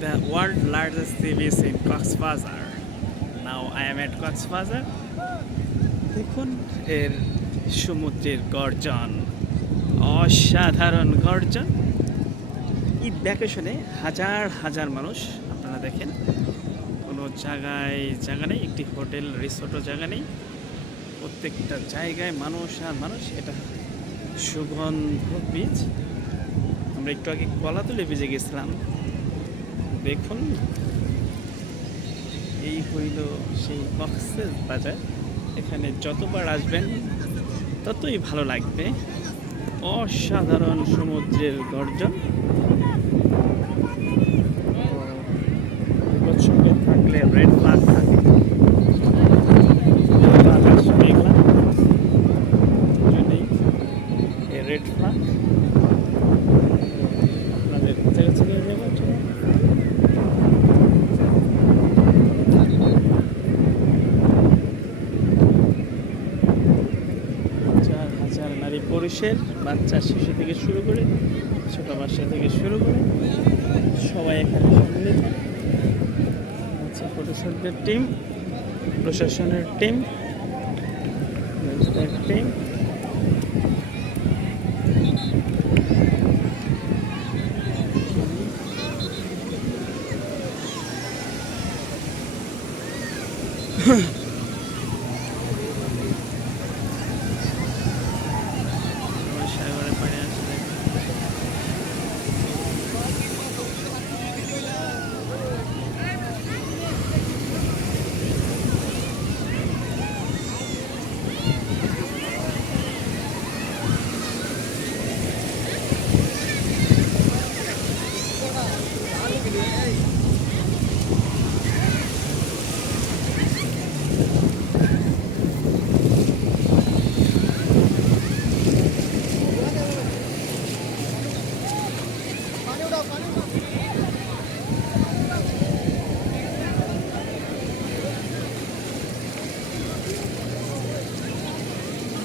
the world largest sea beach in Coxbazar. Now, I am at Coxbazar. দেখুন, এর সমুদ্রের গর্জন, অসাধারণ গর্জন ঈদ ভ্যাকেশনে হাজার হাজার মানুষ, আপনারা দেখেন, কোনো জায়গায় জায়গা নেই, একটি হোটেল, রিসোর্টও জায়গা নেই প্রত্যেকটা জায়গায় মানুষ আর মানুষ, এটা সুগন্ধ বীজ আমরা একটু আগে কলাতুলে ভিজে গেছিলাম দেখুন। এই হইল সেই কক্সেস বাজার। এখানে যতবার আসবেন, ততই ভালো লাগবে। অসাধারণ সমুদ্রের গর্জন। সঙ্গে থাকলে রেড ফ্লাগ থাকে। জন্যই রেড ফ্লাগ আপনাদের জায়গা থেকে যাব চার হাজার নারী পুরুষের, বাচ্চা, শিশু থেকে শুরু করে, ছোট বাচ্চা থেকে শুরু করে, সবাই এখানে সম্মিলিত আচ্ছা টিম প্রশাসনের টিম টিম সাগরের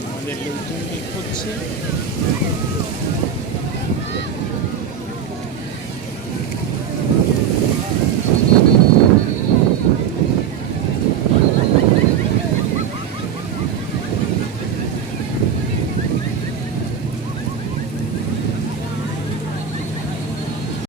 আমাদের লোকজনকে খুঁজছে